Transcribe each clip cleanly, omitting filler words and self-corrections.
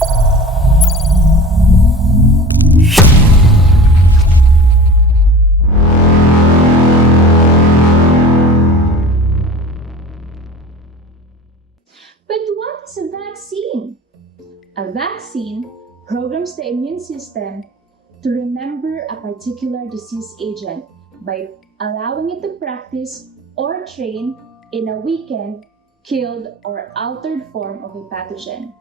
But what is a vaccine? A vaccine programs the immune system to remember a particular disease agent by allowing it to practice or train in a weakened, killed, or altered form of a pathogen.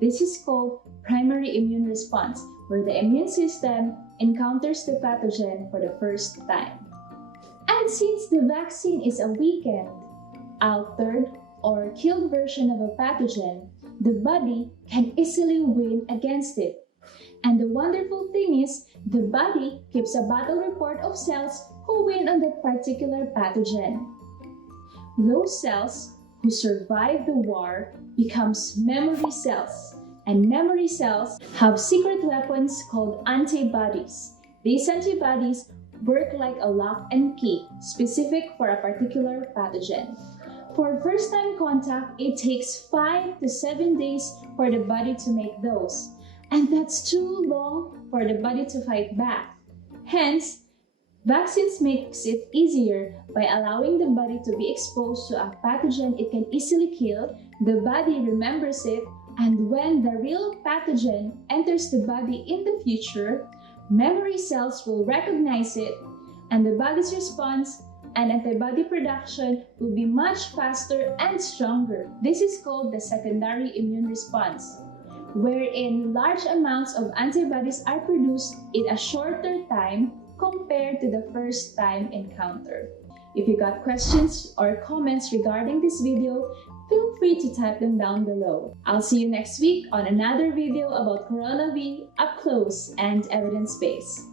This is called primary immune response, where the immune system encounters the pathogen for the first time. And since the vaccine is a weakened, altered, or killed version of a pathogen, the body can easily win against it. And the wonderful thing is, the body keeps a battle report of cells who win on that particular pathogen. Those cells who survive the war becomes memory cells, and memory cells have secret weapons called antibodies. These antibodies work like a lock and key, specific for a particular pathogen. For first-time contact, it takes 5 to 7 days for the body to make those. And that's too long for the body to fight back. Hence, vaccines makes it easier by allowing the body to be exposed to a pathogen it can easily kill. The body remembers it, and when the real pathogen enters the body in the future, memory cells will recognize it, and the body's response and antibody production will be much faster and stronger. This is called the secondary immune response, wherein large amounts of antibodies are produced in a shorter time compared to the first time encounter. If you got questions or comments regarding this video, feel free to type them down below. I'll see you next week on another video about coronavirus up close and evidence-based.